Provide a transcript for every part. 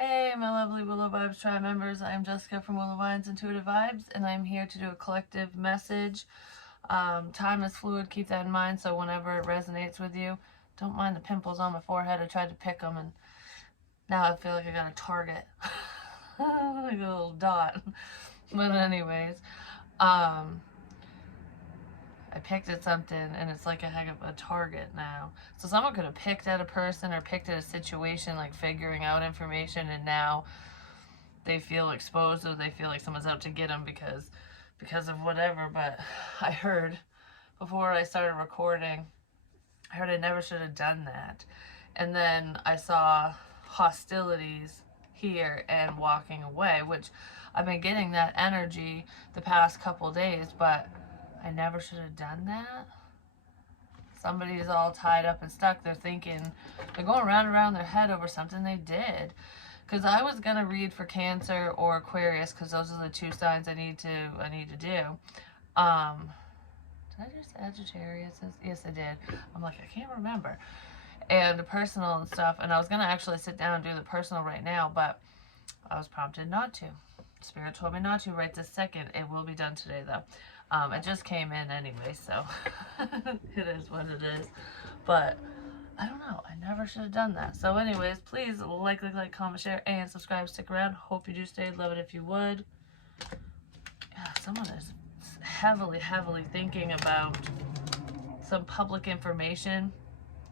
Hey, my lovely Willow Vibes Tribe members. I'm Jessica from Willow Vines Intuitive Vibes, and I'm here to do a collective message. Time is fluid, keep that in mind, so whenever it resonates with you, don't mind the pimples on my forehead. I tried to pick them, and now I feel like I got a target. Like a little dot. But anyways, um, I picked at something, and it's like I have a target now. So someone could have picked at a person or picked at a situation, like figuring out information, and now they feel exposed or they feel like someone's out to get them because of whatever. But I heard before I started recording, I heard I never should have done that. And then I saw hostilities here and walking away, which I've been getting that energy the past couple days, but I never should have done that. Somebody's all tied up and stuck. They're thinking, they're going round and around their head over something they did. Because I was gonna read for Cancer or Aquarius, because those are the two signs I need to do. Did I do Sagittarius? Yes, I did. I'm like, I can't remember. And the personal and stuff. And I was gonna actually sit down and do the personal right now, but I was prompted not to. Spirit told me not to right this second. It will be done today though. It just came in anyway, so it is what it is. But I don't know. I never should have done that. So anyways, please like, comment, share, and subscribe. Stick around. Hope you do stay. Love it if you would. Yeah, someone is heavily thinking about some public information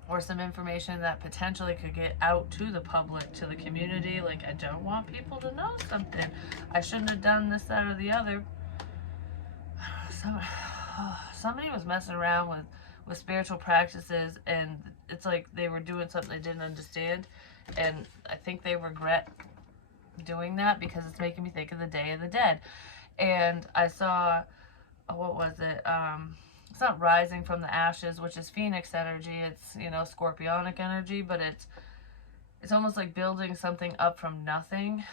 or some information that potentially could get out to the public, to the community. Like, I don't want people to know something. I shouldn't have done this, that, or the other. Somebody was messing around with spiritual practices, and it's like they were doing something they didn't understand, and I think they regret doing that because it's making me think of the Day of the Dead. And I saw, what was it? It's not rising from the ashes, which is Phoenix energy. It's, Scorpionic energy, but it's almost like building something up from nothing.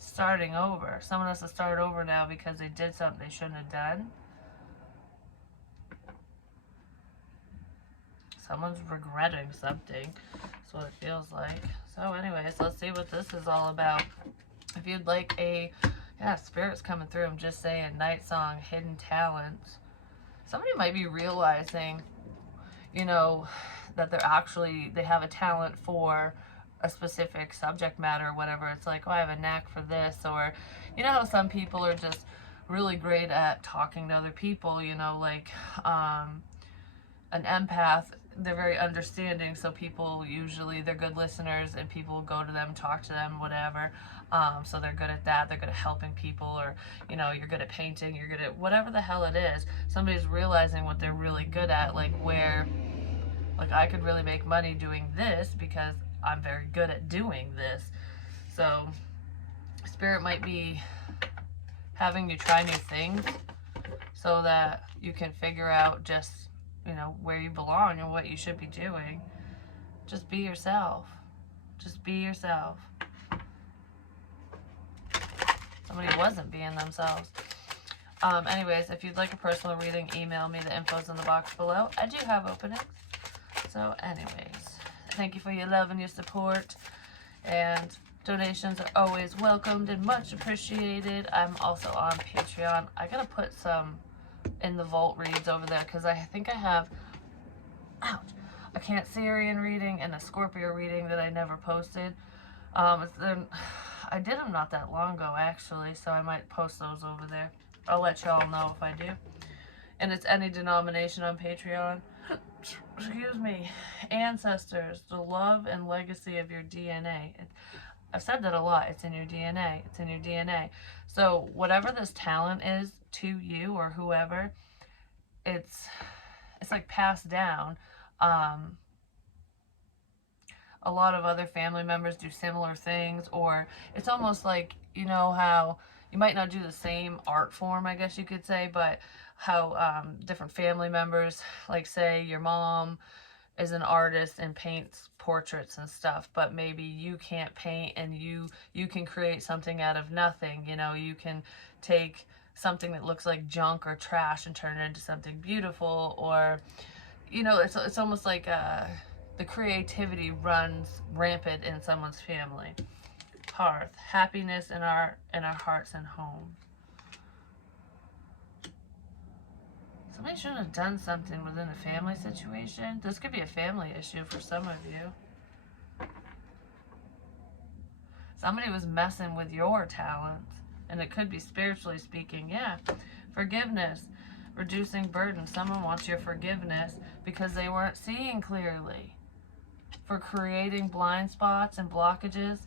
Starting over. Someone has to start over now because they did something they shouldn't have done. Someone's regretting something. That's what it feels like. So anyways, let's see what this is all about. If you'd like Spirit's coming through. I'm just saying, Night Song, Hidden Talents. Somebody might be realizing, that they have a talent for a specific subject matter or whatever. It's like, oh, I have a knack for this. Or, how some people are just really great at talking to other people, like an empath. They're very understanding, so people usually, they're good listeners, and people go to them, talk to them, whatever. So they're good at that. They're good at helping people, or you're good at painting, you're good at whatever the hell it is. Somebody's realizing what they're really good at, like I could really make money doing this because I'm very good at doing this. So Spirit might be having you try new things so that you can figure out just where you belong and what you should be doing. Just be yourself. Just be yourself. Somebody wasn't being themselves. Anyways, if you'd like a personal reading, email me. The info's in the box below. I do have openings. So anyways, thank you for your love and your support. And donations are always welcomed and much appreciated. I'm also on Patreon. I gotta put some in the vault reads over there because I think I have a Cancerian reading and a Scorpio reading that I never posted. I did them not that long ago actually, so I might post those over there. I'll let y'all know if I do. And it's any denomination on Patreon. Excuse me. Ancestors, the love and legacy of your DNA. I've said that a lot. It's in your DNA. It's in your DNA. So whatever this talent is to you or whoever, it's like passed down. A lot of other family members do similar things, or it's almost like, how you might not do the same art form, I guess you could say, but how different family members, like say your mom is an artist and paints portraits and stuff, but maybe you can't paint, and you can create something out of nothing. You can take something that looks like junk or trash and turn it into something beautiful. Or it's almost like the creativity runs rampant in someone's family. Hearth, happiness in our hearts and home. Somebody should have done something within a family situation. This could be a family issue for some of you. Somebody was messing with your talents, and it could be spiritually speaking. Yeah, forgiveness, reducing burden. Someone wants your forgiveness because they weren't seeing clearly. For creating blind spots and blockages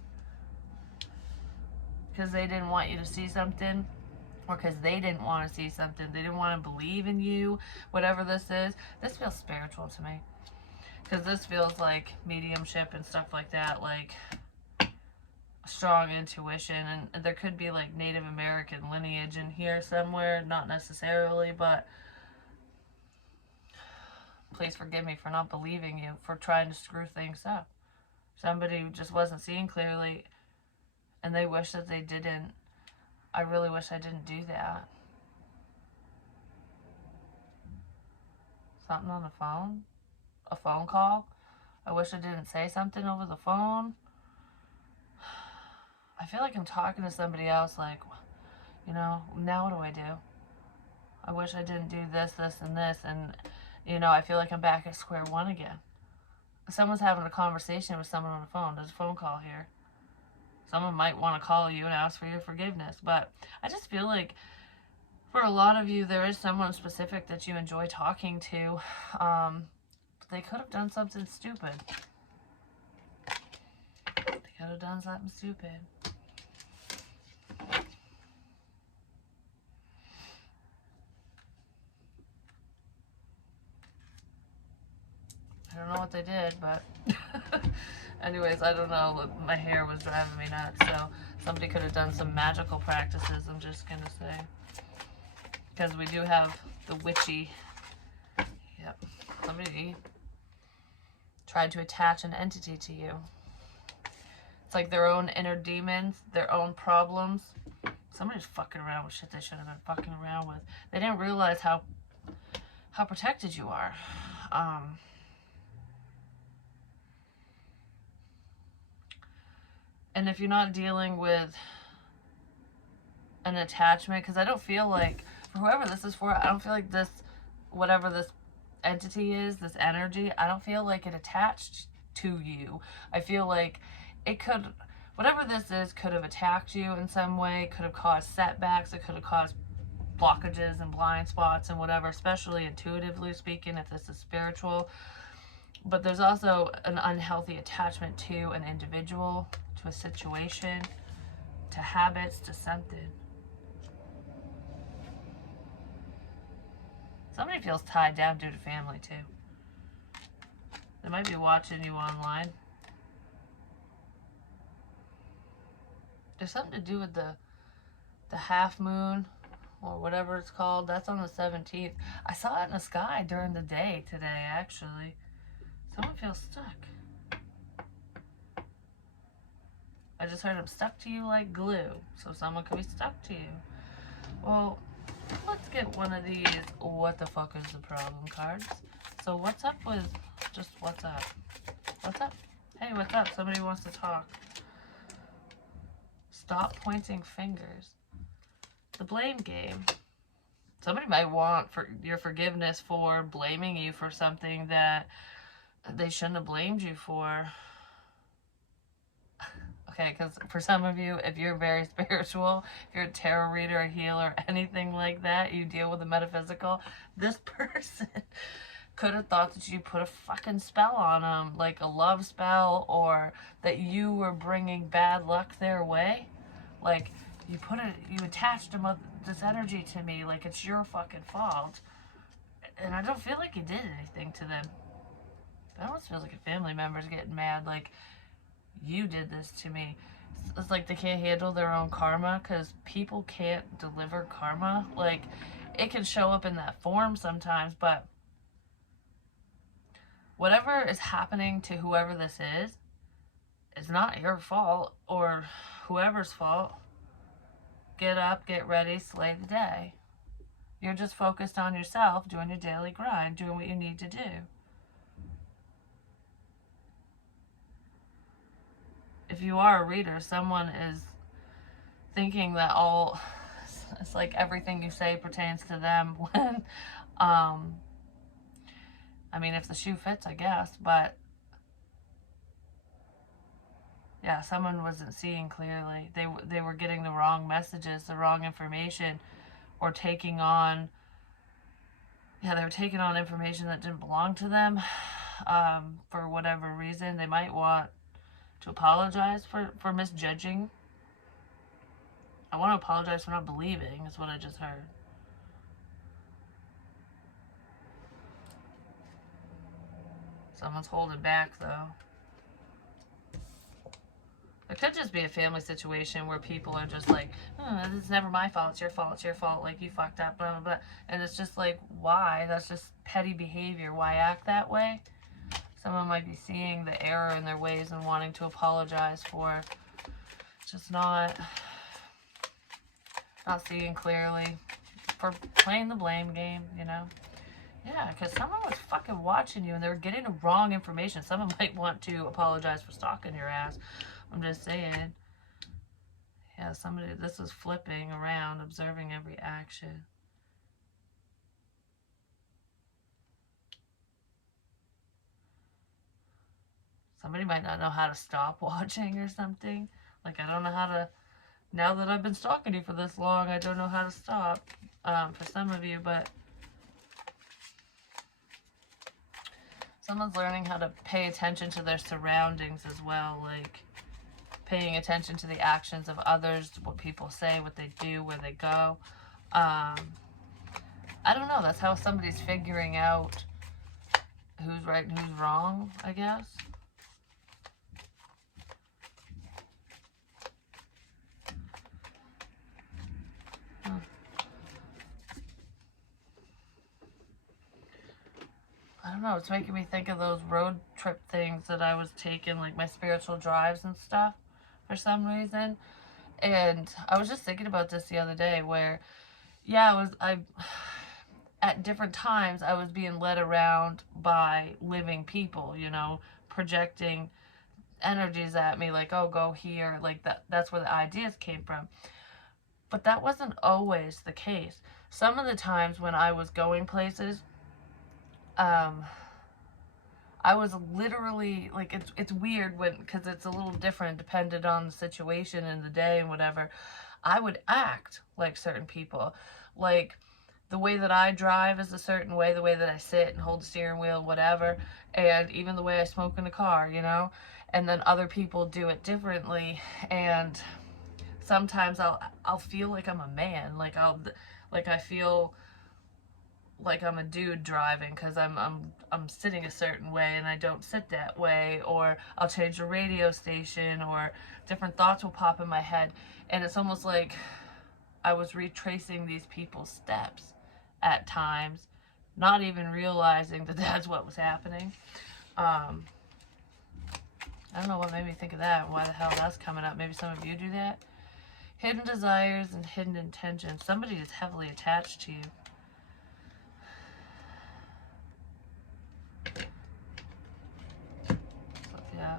because they didn't want you to see something, or because they didn't want to see something. They didn't want to believe in you, whatever this is. This feels spiritual to me, because this feels like mediumship and stuff like that, like strong intuition. And there could be like Native American lineage in here somewhere, not necessarily, but please forgive me for not believing you, for trying to screw things up. Somebody who just wasn't seeing clearly, and they wish that they didn't. I really wish I didn't do that. Something on the phone? A phone call? I wish I didn't say something over the phone. I feel like I'm talking to somebody else, like, you know, now what do I do? I wish I didn't do this, this, and this, and, you know, I feel like I'm back at square one again. Someone's having a conversation with someone on the phone. There's a phone call here. Someone might want to call you and ask for your forgiveness, but I just feel like for a lot of you, there is someone specific that you enjoy talking to. They could have done something stupid. They could have done something stupid. I don't know what they did, but anyways, I don't know. My hair was driving me nuts, so somebody could have done some magical practices, I'm just going to say. Because we do have the witchy. Yep. Somebody tried to attach an entity to you. It's like their own inner demons, their own problems. Somebody's fucking around with shit they shouldn't have been fucking around with. They didn't realize how protected you are. And if you're not dealing with an attachment, because I don't feel like, for whoever this is for, I don't feel like this, whatever this entity is, this energy, I don't feel like it attached to you. I feel like it could, whatever this is, could have attacked you in some way, could have caused setbacks, it could have caused blockages and blind spots and whatever, especially intuitively speaking, if this is spiritual. But there's also an unhealthy attachment to an individual, to a situation, to habits, to something. Somebody feels tied down due to family too. They might be watching you online. There's something to do with the half moon, or whatever it's called. That's on the 17th. I saw it in the sky during the day today, actually. Someone feels stuck. I just heard I'm stuck to you like glue. So someone could be stuck to you. Well, let's get one of these what the fuck is the problem cards. So what's up with just what's up? What's up? Hey, what's up? Somebody wants to talk. Stop pointing fingers. The blame game. Somebody might want your forgiveness for blaming you for something that they shouldn't have blamed you for. Okay, because for some of you, if you're very spiritual, if you're a tarot reader, a healer, anything like that, you deal with the metaphysical, this person could have thought that you put a fucking spell on them, like a love spell, or that you were bringing bad luck their way. Like, you attached them with this energy to me, like it's your fucking fault. And I don't feel like you did anything to them. It almost feels like a family member's getting mad, like, you did this to me. It's like they can't handle their own karma, because people can't deliver karma. Like, it can show up in that form sometimes, but whatever is happening to whoever this is not your fault or whoever's fault. Get up, get ready, slay the day. You're just focused on yourself, doing your daily grind, doing what you need to do. if you are a reader, someone is thinking that it's like everything you say pertains to them when, I mean, if the shoe fits, I guess, but yeah, someone wasn't seeing clearly. They were getting the wrong messages, the wrong information, or taking on, yeah, they were taking on information that didn't belong to them, for whatever reason. They might want to apologize for misjudging. I want to apologize for not believing, is what I just heard. Someone's holding back, though. It could just be a family situation where people are just like, oh, it's never my fault, it's your fault, it's your fault, like, you fucked up, blah, blah, blah. And it's just like, why? That's just petty behavior. Why act that way? Someone might be seeing the error in their ways and wanting to apologize for just not seeing clearly, for playing the blame game, you know? Yeah, because someone was fucking watching you and they were getting the wrong information. Someone might want to apologize for stalking your ass. I'm just saying. Yeah, this was flipping around, observing every action. Somebody might not know how to stop watching or something. Like, I don't know how to, now that I've been stalking you for this long, I don't know how to stop, for some of you, but someone's learning how to pay attention to their surroundings as well, like paying attention to the actions of others, what people say, what they do, where they go. I don't know, that's how somebody's figuring out who's right and who's wrong, I guess. I don't know, it's making me think of those road trip things that I was taking, like my spiritual drives and stuff, for some reason. And I was just thinking about this the other day where, yeah, at different times, I was being led around by living people, you know, projecting energies at me, like, oh, go here, like that's where the ideas came from. But that wasn't always the case. Some of the times when I was going places, I was literally, like, it's weird because it's a little different dependent on the situation and the day and whatever. I would act like certain people. Like, the way that I drive is a certain way, the way that I sit and hold the steering wheel, whatever, and even the way I smoke in the car, you know? And then other people do it differently, and sometimes I'll feel like I'm a man, like I feel like I'm a dude driving because I'm sitting a certain way and I don't sit that way, or I'll change the radio station, or different thoughts will pop in my head, and it's almost like I was retracing these people's steps at times, not even realizing that that's what was happening. I don't know what made me think of that, why the hell that's coming up. Maybe some of you do that. Hidden desires and hidden intentions. Somebody is heavily attached to you. Yeah.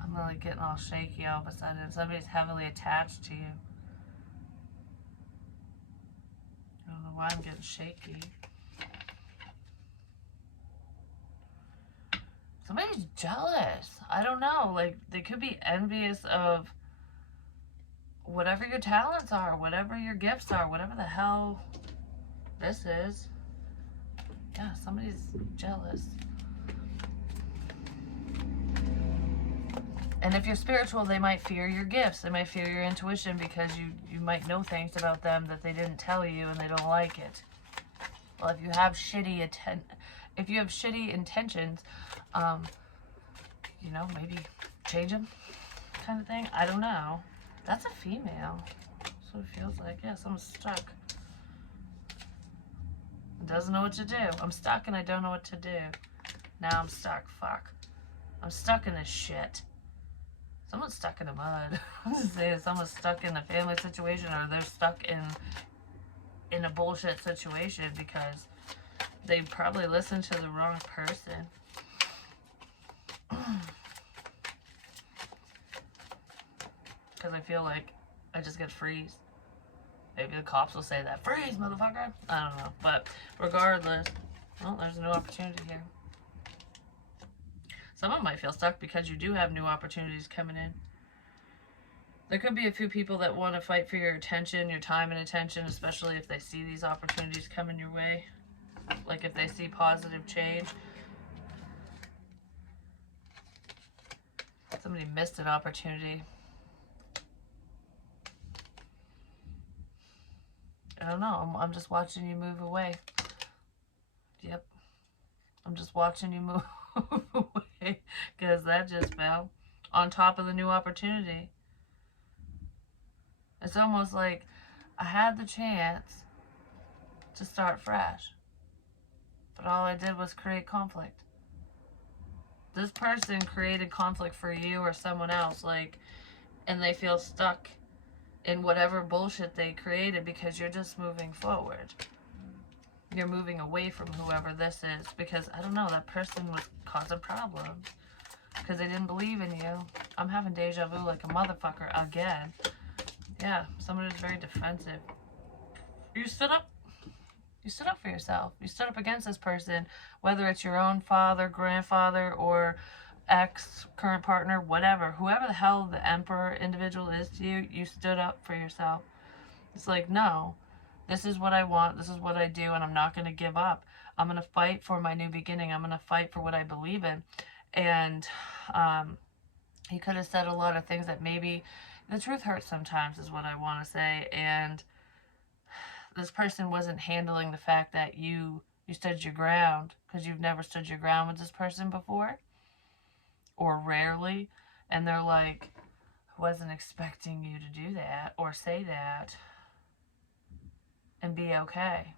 I'm really getting all shaky all of a sudden. Somebody's heavily attached to you. I don't know why I'm getting shaky. Somebody's jealous. I don't know. Like, they could be envious of whatever your talents are, whatever your gifts are, whatever the hell this is. Yeah, somebody's jealous. And if you're spiritual, they might fear your gifts. They might fear your intuition because you might know things about them that they didn't tell you and they don't like it. Well, if you have shitty intentions, you know, maybe change them, kind of thing. I don't know. That's a female. That's what it feels like. Yeah, someone's stuck. Doesn't know what to do. I'm stuck and I don't know what to do. Now I'm stuck. Fuck. I'm stuck in this shit. Someone's stuck in the mud. I'm just saying, someone's stuck in a family situation, or they're stuck in a bullshit situation because they probably listened to the wrong person. Because I feel like I just get freeze. Maybe the cops will say that. Freeze, motherfucker! I don't know. But regardless, well, there's a new opportunity here. Someone might feel stuck because you do have new opportunities coming in. There could be a few people that want to fight for your attention, your time and attention, especially if they see these opportunities coming your way. Like if they see positive change. Somebody missed an opportunity. I don't know. I'm just watching you move away. Yep. I'm just watching you move away. Because that just fell on top of the new opportunity. It's almost like I had the chance to start fresh, but all I did was create conflict. This person created conflict for you or someone else, like, and they feel stuck in whatever bullshit they created because you're just moving forward. You're moving away from whoever this is because, I don't know, that person was causing problems because they didn't believe in you. I'm having deja vu like a motherfucker again. Yeah, somebody who's very defensive. You stood up. You stood up for yourself. You stood up against this person, whether it's your own father, grandfather, or ex, current partner, whatever. Whoever the hell the emperor individual is to you, you stood up for yourself. It's like, no, this is what I want. This is what I do, and I'm not going to give up. I'm going to fight for my new beginning. I'm going to fight for what I believe in. And he could have said a lot of things that maybe... The truth hurts sometimes is what I want to say, and this person wasn't handling the fact that you stood your ground because you've never stood your ground with this person before, or rarely, and they're like, I wasn't expecting you to do that or say that and be okay.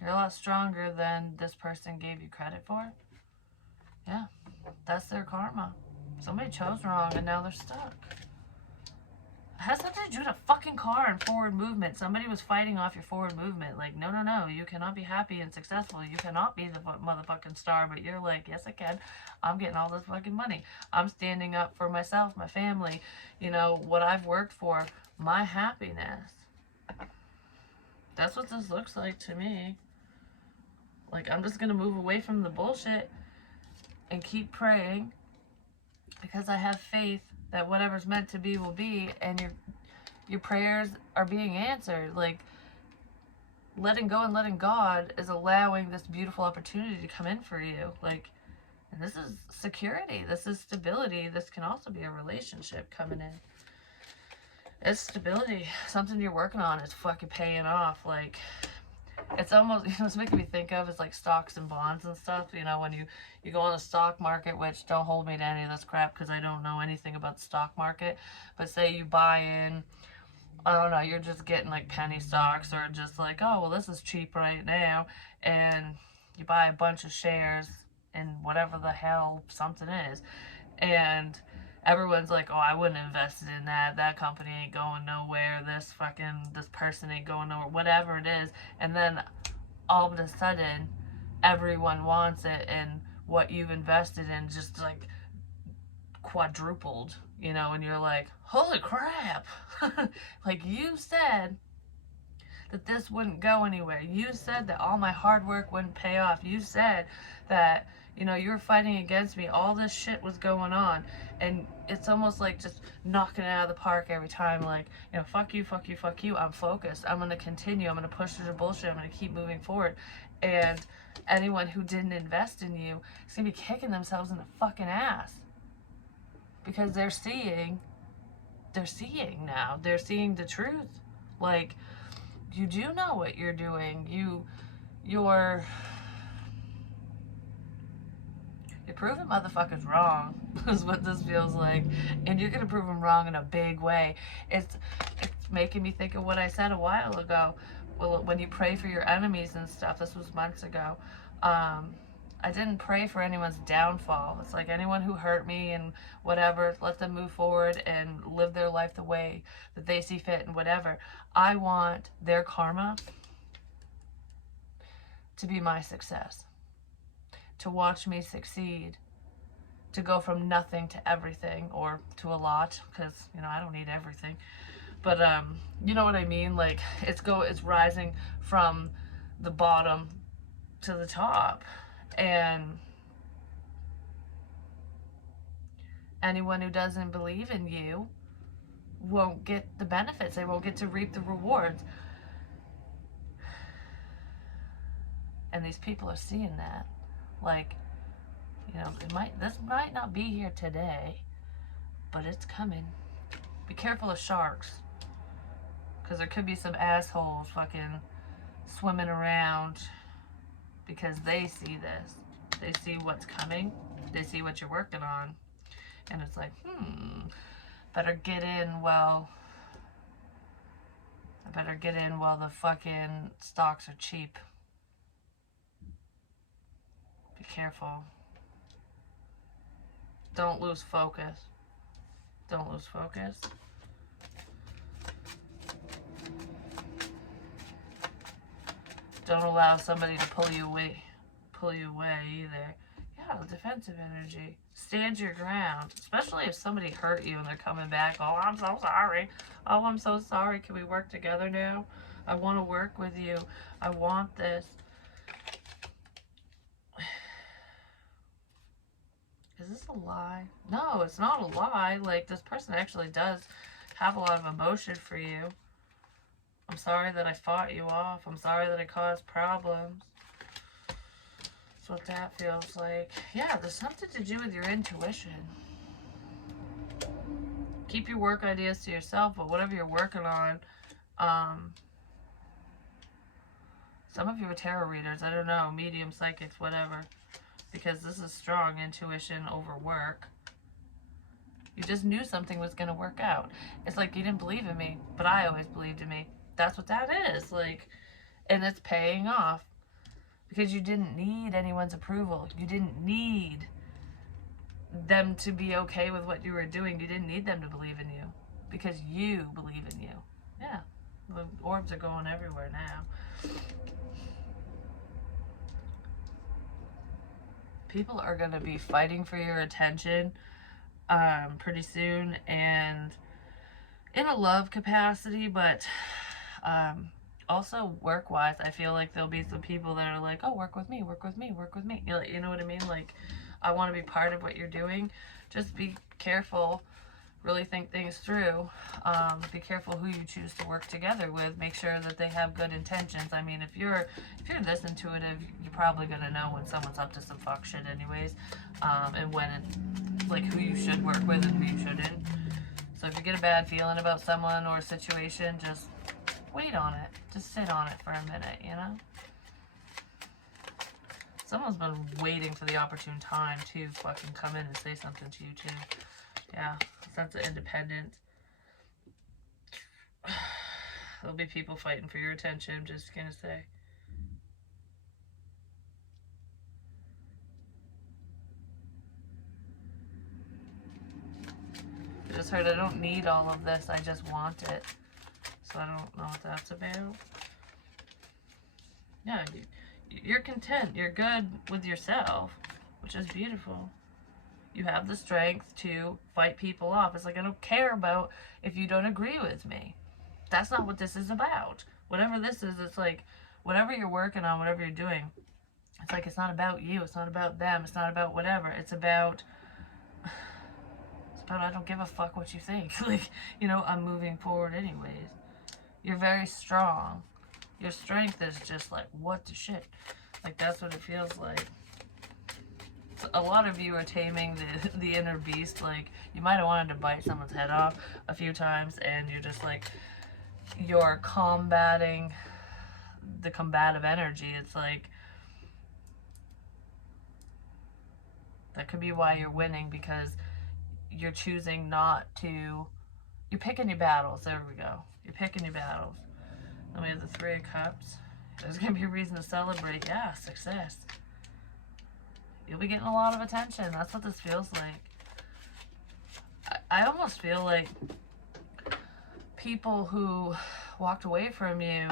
You're a lot stronger than this person gave you credit for. Yeah, that's their karma. Somebody chose wrong and now they're stuck. It has something to do with a fucking car and forward movement. Somebody was fighting off your forward movement. Like, no, no, no. You cannot be happy and successful. You cannot be the motherfucking star. But you're like, yes, I can. I'm getting all this fucking money. I'm standing up for myself, my family, you know, what I've worked for, my happiness. That's what this looks like to me. Like, I'm just going to move away from the bullshit and keep praying because I have faith that whatever's meant to be will be, and your prayers are being answered. Like, letting go and letting God is allowing this beautiful opportunity to come in for you. Like, and this is security. This is stability. This can also be a relationship coming in. It's stability. Something you're working on is fucking paying off. Like, it's almost, you know, it's making me think of is like stocks and bonds and stuff. You know, when you go on the stock market, which don't hold me to any of this crap because I don't know anything about the stock market. But say you buy in, I don't know, you're just getting like penny stocks or just like, oh, well, this is cheap right now. And you buy a bunch of shares in whatever the hell something is. And everyone's like, oh, I wouldn't invest in that. That company ain't going nowhere. This person ain't going nowhere. Whatever it is. And then all of a sudden, everyone wants it, and what you've invested in just like quadrupled, you know, and you're like, holy crap. Like, you said that this wouldn't go anywhere. You said that all my hard work wouldn't pay off. You said that, you know, you were fighting against me. All this shit was going on. And it's almost like just knocking it out of the park every time. Like, you know, fuck you, fuck you, fuck you. I'm focused. I'm going to continue. I'm going to push through the bullshit. I'm going to keep moving forward. And anyone who didn't invest in you is going to be kicking themselves in the fucking ass. Because they're seeing now. They're seeing the truth. Like, you do know what you're doing. You're proving motherfuckers wrong is what this feels like, and you're gonna prove them wrong in a big way. It's making me think of what I said a while ago. Well, when you pray for your enemies and stuff, this was months ago. I didn't pray for anyone's downfall. It's like anyone who hurt me and whatever, let them move forward and live their life the way that they see fit and whatever. I want their karma to be my success. to watch me succeed, to go from nothing to everything, or to a lot, because, you know, I don't need everything. But, you know what I mean? Like, it's rising from the bottom to the top. And anyone who doesn't believe in you won't get the benefits. They won't get to reap the rewards. And these people are seeing that. Like, you know, this might not be here today, but it's coming. Be careful of sharks, because there could be some assholes fucking swimming around, because they see this. They see what's coming. They see what you're working on. And it's like, better get in while the fucking stocks are cheap. Be careful. Don't lose focus. Don't lose focus. Don't allow somebody to pull you away either. Yeah, defensive energy. Stand your ground, especially if somebody hurt you and they're coming back. Oh, I'm so sorry. Oh, I'm so sorry. Can we work together now? I want to work with you. I want this. Is this a lie? No, it's not a lie. Like, this person actually does have a lot of emotion for you. I'm sorry that I fought you off. I'm sorry that I caused problems. That's what that feels like. Yeah, there's something to do with your intuition. Keep your work ideas to yourself, but whatever you're working on, some of you are tarot readers, I don't know, medium, psychics, whatever, because this is strong intuition over work. You just knew something was going to work out. It's like you didn't believe in me, but I always believed in me. That's what that is. Like, and it's paying off, because you didn't need anyone's approval. You didn't need them to be okay with what you were doing. You didn't need them to believe in you, because you believe in you. Yeah, the orbs are going everywhere now. People are going to be fighting for your attention pretty soon, and in a love capacity, but also work-wise, I feel like there'll be some people that are like, oh, work with me, work with me, work with me. You know what I mean? Like, I want to be part of what you're doing. Just be careful. Really think things through. Be careful who you choose to work together with. Make sure that they have good intentions. I mean, if you're this intuitive, you're probably gonna know when someone's up to some fuck shit, anyways, and when like who you should work with and who you shouldn't. So if you get a bad feeling about someone or a situation, just wait on it. Just sit on it for a minute, you know? Someone's been waiting for the opportune time to fucking come in and say something to you, too. Yeah, sense of independence. There'll be people fighting for your attention, I'm just gonna say. I just heard I don't need all of this, I just want it. So I don't know what that's about. Yeah, you're content, you're good with yourself, which is beautiful. You have the strength to fight people off. It's like, I don't care about if you don't agree with me. That's not what this is about. Whatever this is, it's like, whatever you're working on, whatever you're doing, it's like, it's not about you, it's not about them, it's not about whatever. It's about I don't give a fuck what you think. Like, you know, I'm moving forward anyways. You're very strong. Your strength is just like, what the shit? Like, that's what it feels like. A lot of you are taming the inner beast. Like, you might have wanted to bite someone's head off a few times, and you're just like, you're combating the combative energy. It's like, that could be why you're winning, because you're choosing not to, you're picking your battles. There we go. You're picking your battles. Then we have the Three of Cups. There's going to be a reason to celebrate. Yeah, success. You'll be getting a lot of attention. That's what this feels like. I almost feel like people who walked away from you,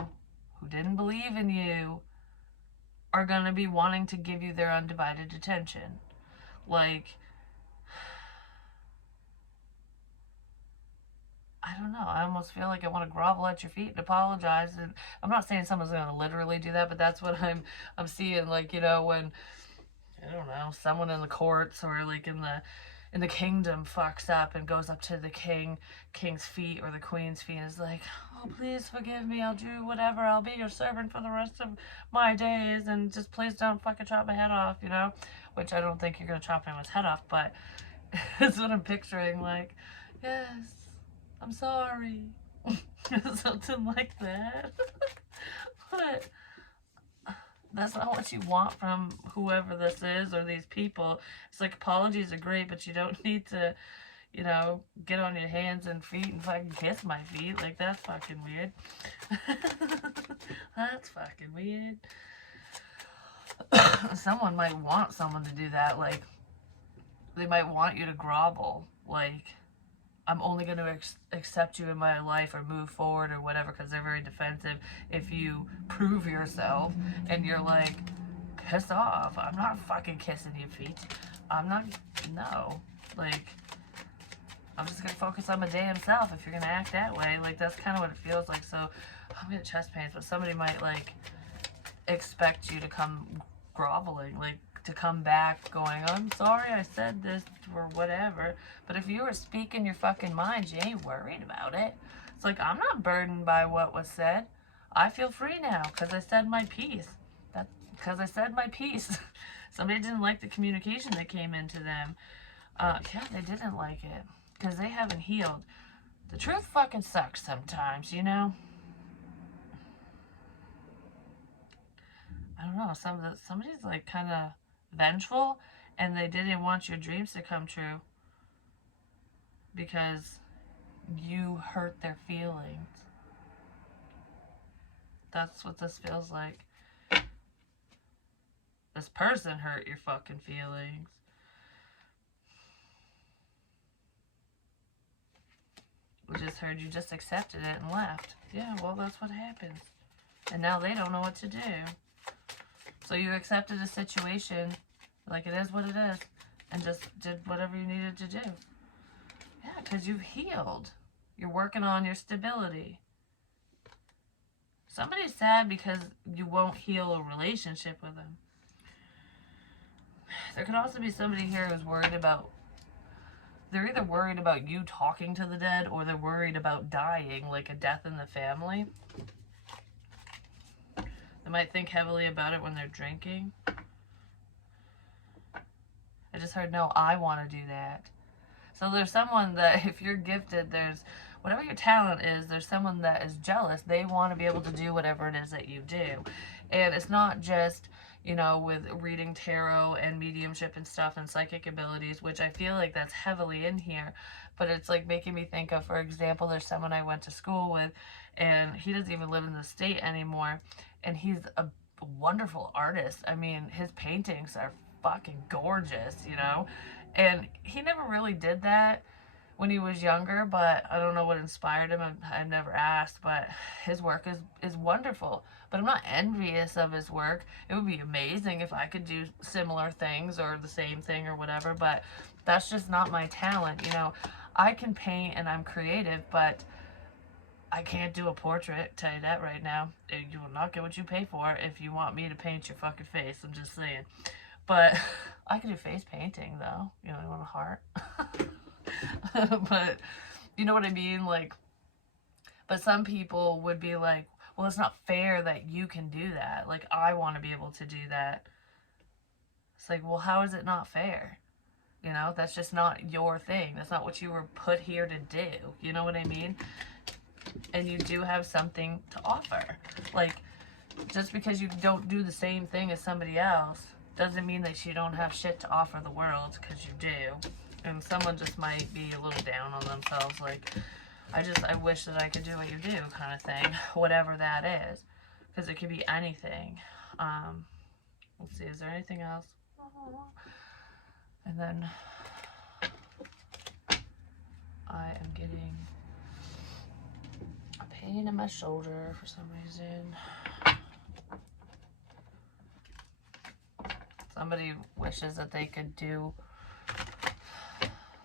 who didn't believe in you, are going to be wanting to give you their undivided attention. Like, I don't know. I almost feel like I want to grovel at your feet and apologize. And I'm not saying someone's going to literally do that, but that's what I'm seeing. Like, you know, when, I don't know, someone in the courts or like in the kingdom fucks up and goes up to the king's feet or the queen's feet and is like, oh, please forgive me, I'll do whatever, I'll be your servant for the rest of my days, and just please don't fucking chop my head off, you know? Which I don't think you're gonna chop anyone's head off, but that's what I'm picturing, like, yes, I'm sorry. Something like that. But that's not what you want from whoever this is or these people. It's like, apologies are great, but you don't need to, you know, get on your hands and feet and fucking kiss my feet. Like, that's fucking weird. That's fucking weird. Someone might want someone to do that. Like, they might want you to grovel. Like, I'm only going to accept you in my life or move forward or whatever, because they're very defensive if you prove yourself and you're like, piss off. I'm not fucking kissing your feet. I'm not, no. Like, I'm just going to focus on my damn self if you're going to act that way. Like, that's kind of what it feels like. So, I'm getting chest pains, but somebody might, like, expect you to come groveling, like, to come back going, I'm sorry I said this or whatever. But if you were speaking your fucking mind, you ain't worried about it. It's like, I'm not burdened by what was said. I feel free now because I said my piece. That's because I said my piece. Somebody didn't like the communication that came into them. Yeah, they didn't like it because they haven't healed. The truth fucking sucks sometimes, you know? I don't know. Somebody's like kind of vengeful, and they didn't want your dreams to come true because you hurt their feelings. That's what this feels like. This person hurt your fucking feelings. We just heard you just accepted it and left. Yeah, well, that's what happens. And now they don't know what to do. So you accepted a situation like it is what it is and just did whatever you needed to do. Yeah, because you've healed. You're working on your stability. Somebody's sad because you won't heal a relationship with them. There could also be somebody here who's worried about, they're either worried about you talking to the dead or they're worried about dying, like a death in the family. They might think heavily about it when they're drinking. I just heard, no, I want to do that. So there's someone that, if you're gifted, there's, whatever your talent is, there's someone that is jealous. They want to be able to do whatever it is that you do. And it's not just, you know, with reading tarot and mediumship and stuff and psychic abilities, which I feel like that's heavily in here. But it's like making me think of, for example, there's someone I went to school with, and he doesn't even live in the state anymore. And he's a wonderful artist. I mean, his paintings are fucking gorgeous, you know? And he never really did that when he was younger, but I don't know what inspired him. I've never asked, but his work is wonderful. But I'm not envious of his work. It would be amazing if I could do similar things or the same thing or whatever, but that's just not my talent, you know? I can paint and I'm creative, but I can't do a portrait, tell you that right now. You will not get what you pay for if you want me to paint your fucking face, I'm just saying. But I can do face painting, though. You know, you want a heart? But, you know what I mean? Like, but some people would be like, well, it's not fair that you can do that. Like, I want to be able to do that. It's like, well, how is it not fair? You know, that's just not your thing. That's not what you were put here to do. You know what I mean? And you do have something to offer. Like, just because you don't do the same thing as somebody else doesn't mean that you don't have shit to offer the world, because you do. And someone just might be a little down on themselves, like, I wish that I could do what you do, kind of thing, whatever that is, because it could be anything. Let's see, is there anything else? And then I am getting a pain in my shoulder for some reason. Somebody wishes that they could do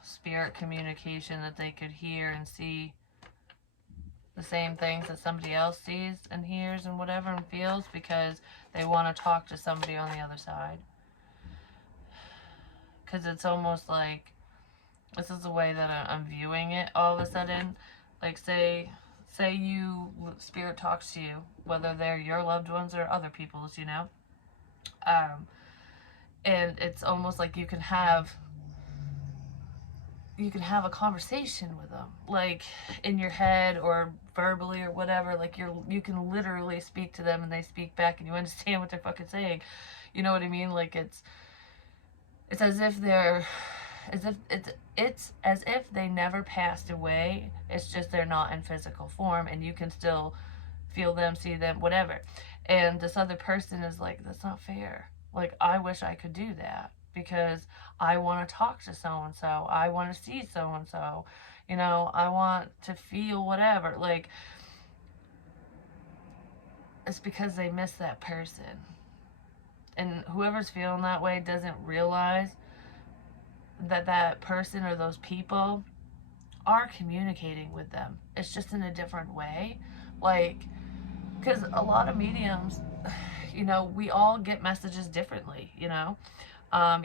spirit communication, that they could hear and see the same things that somebody else sees and hears and whatever and feels, because they want to talk to somebody on the other side. Because it's almost like, this is the way that I'm viewing it all of a sudden. Like, say you, spirit talks to you, whether they're your loved ones or other people's, you know? And it's almost like you can have a conversation with them, like in your head or verbally or whatever. Like you can literally speak to them and they speak back and you understand what they're fucking saying. You know what I mean? Like it's as if it's as if they never passed away. It's just they're not in physical form and you can still feel them, see them, whatever. And this other person is like, that's not fair. Like, I wish I could do that, because I want to talk to so-and-so. I want to see so-and-so. You know, I want to feel whatever. Like, it's because they miss that person. And whoever's feeling that way doesn't realize that that person or those people are communicating with them. It's just in a different way. Like, because a lot of mediums, you know, we all get messages differently, you know.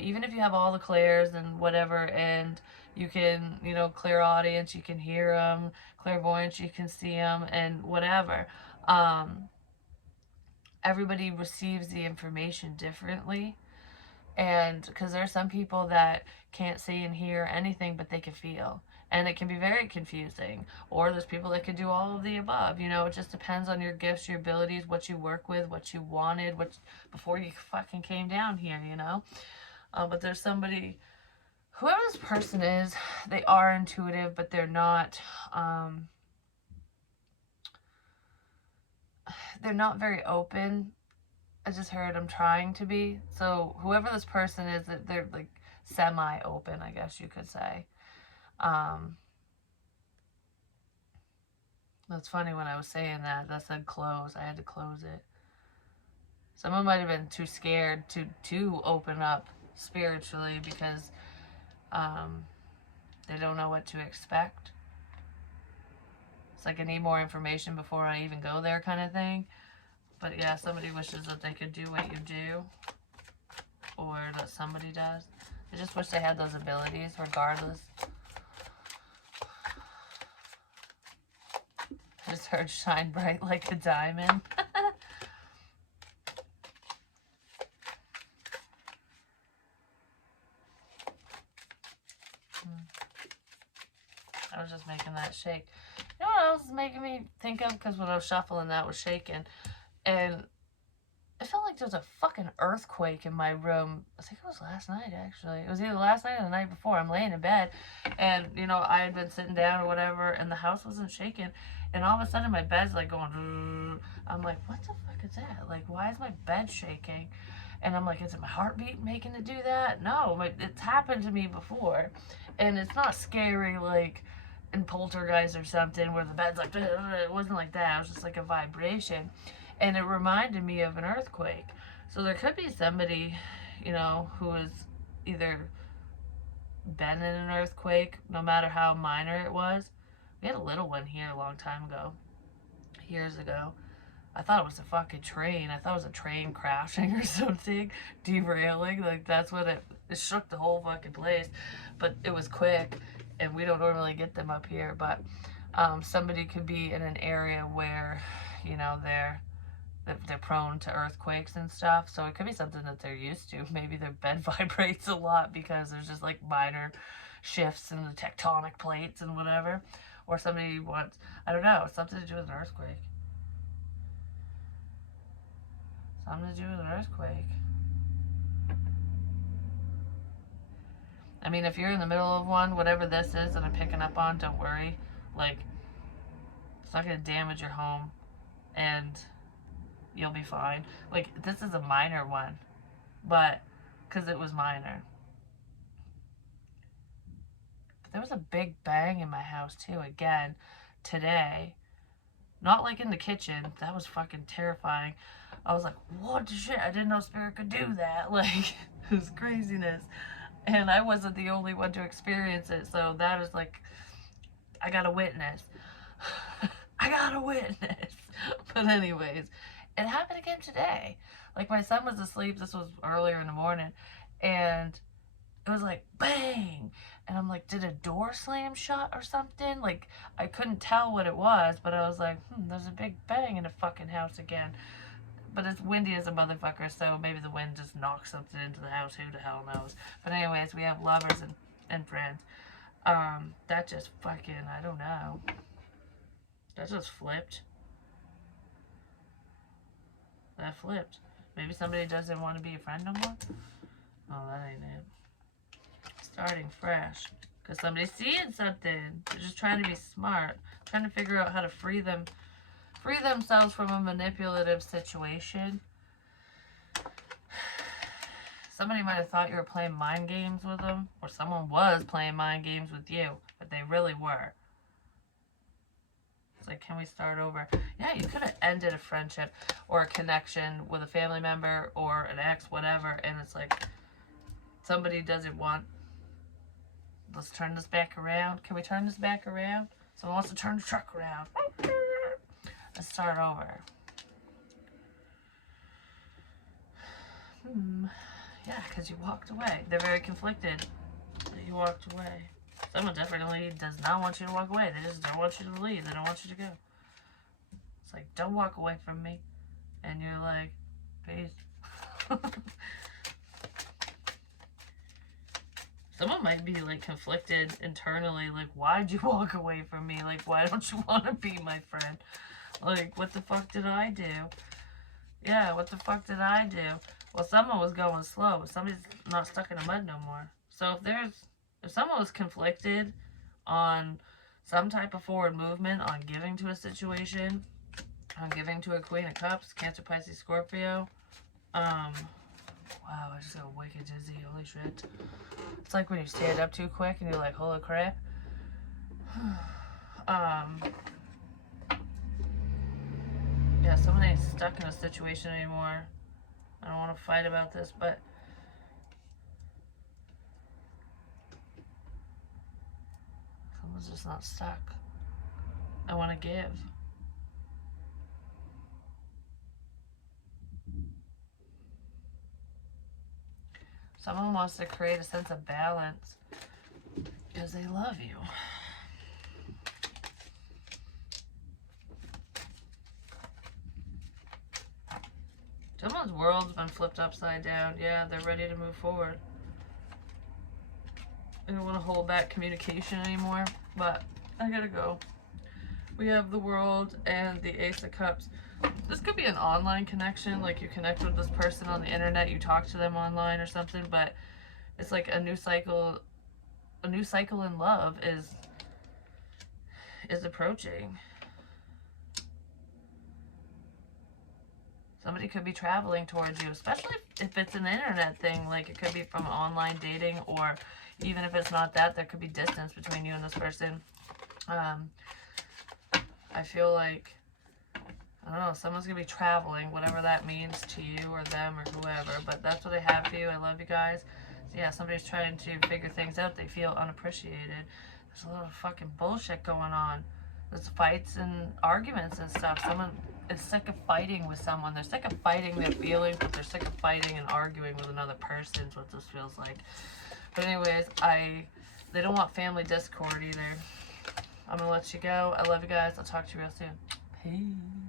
Even if you have all the clairs and whatever, and you can, you know, clairaudience, you can hear them, clairvoyance, you can see them, and whatever. Everybody receives the information differently. And because there are some people that can't see and hear anything, but they can feel. And it can be very confusing. Or there's people that can do all of the above. You know, it just depends on your gifts, your abilities, what you work with, what you wanted, before you fucking came down here, you know. But there's somebody, whoever this person is, they are intuitive, but they're not very open. I just heard I'm trying to be. So whoever this person is, they're like semi-open, I guess you could say. That's funny, when I was saying that said close. I had to close it. Someone might have been too scared to open up spiritually, because they don't know what to expect. It's like, I need more information before I even go there, kind of thing. But yeah, somebody wishes that they could do what you do, or that somebody does. I just wish they had those abilities, regardless. I just heard shine bright like a diamond. I was just making that shake. You know what else is making me think of? Because when I was shuffling, that was shaking. And it felt like there was a fucking earthquake in my room. I think it was last night, actually. It was either last night or the night before. I'm laying in bed, and, you know, I had been sitting down or whatever, and the house wasn't shaking. And all of a sudden, my bed's, like, going... I'm like, what the fuck is that? Like, why is my bed shaking? And I'm like, is it my heartbeat making it do that? No, it's happened to me before. And it's not scary, like in Poltergeist or something, where the bed's like... It wasn't like that. It was just like a vibration. And it reminded me of an earthquake. So there could be somebody, you know, who has either been in an earthquake, no matter how minor it was. We had a little one here a long time ago. Years ago. I thought it was a fucking train. I thought it was a train crashing or something. Derailing. Like, that's what it shook the whole fucking place. But it was quick. And we don't normally get them up here. But somebody could be in an area where, you know, they're prone to earthquakes and stuff. So it could be something that they're used to. Maybe their bed vibrates a lot because there's just like minor shifts in the tectonic plates and whatever. Or somebody wants, I don't know, something to do with an earthquake. Something to do with an earthquake. I mean, if you're in the middle of one, whatever this is that I'm picking up on, don't worry. Like, it's not going to damage your home. And you'll be fine. Like, this is a minor one. But, because it was minor. But there was a big bang in my house, too, again, today. Not like in the kitchen. That was fucking terrifying. I was like, what the shit? I didn't know spirit could do that. Like, It was craziness. And I wasn't the only one to experience it, so that is like, I got a witness. I got a witness. But anyways, it happened again today. Like, my son was asleep. This was earlier in the morning. And it was like, bang. And I'm like, did a door slam shut or something? Like, I couldn't tell what it was, but I was like, there's a big bang in the fucking house again. But it's windy as a motherfucker, so maybe the wind just knocked something into the house. Who the hell knows? But anyways, we have lovers and friends. That just fucking, I don't know. That just flipped. That flipped. Maybe somebody doesn't want to be a friend no more? Oh, that ain't it. Starting fresh. Because somebody's seeing something. They're just trying to be smart. Trying to figure out how to free themselves from a manipulative situation. Somebody might have thought you were playing mind games with them, or someone was playing mind games with you, but they really were. It's like, can we start over? Yeah, you could have ended a friendship or a connection with a family member or an ex, whatever, and it's like, somebody doesn't want, let's turn this back around. Can we turn this back around? Someone wants to turn the truck around. Let's start over. Yeah, because you walked away. They're very conflicted that you walked away. Someone definitely does not want you to walk away. They just don't want you to leave. They don't want you to go. It's like, don't walk away from me. And you're like, peace. Someone might be like conflicted internally. Like, why'd you walk away from me? Like, why don't you want to be my friend? Like, what the fuck did I do? Yeah, what the fuck did I do? Well, someone was going slow, but somebody's not stuck in the mud no more. So if someone was conflicted on some type of forward movement, on giving to a situation, on giving to a Queen of Cups, Cancer, Pisces, Scorpio, wow, I just got wicked dizzy, holy shit. It's like when you stand up too quick and you're like, holy crap. Yeah, someone ain't stuck in a situation anymore. I don't want to fight about this, but someone's just not stuck. I want to give. Someone wants to create a sense of balance because they love you. Someone's world's been flipped upside down. Yeah, they're ready to move forward. I don't want to hold back communication anymore, but I gotta go. We have the World and the Ace of Cups. This could be an online connection, like you connect with this person on the internet, you talk to them online or something, but it's like a new cycle in love is approaching. Somebody could be traveling towards you, especially if it's an internet thing. Like, it could be from online dating, or even if it's not that, there could be distance between you and this person. I feel like, I don't know, someone's going to be traveling, whatever that means to you or them or whoever. But that's what I have for you. I love you guys. So yeah, somebody's trying to figure things out. They feel unappreciated. There's a lot of fucking bullshit going on. There's fights and arguments and stuff. Someone is sick of fighting with someone. They're sick of fighting their feelings, but they're sick of fighting and arguing with another person. Is what this feels like. But anyways, they don't want family discord either. I'm gonna let you go. I love you guys. I'll talk to you real soon. Peace.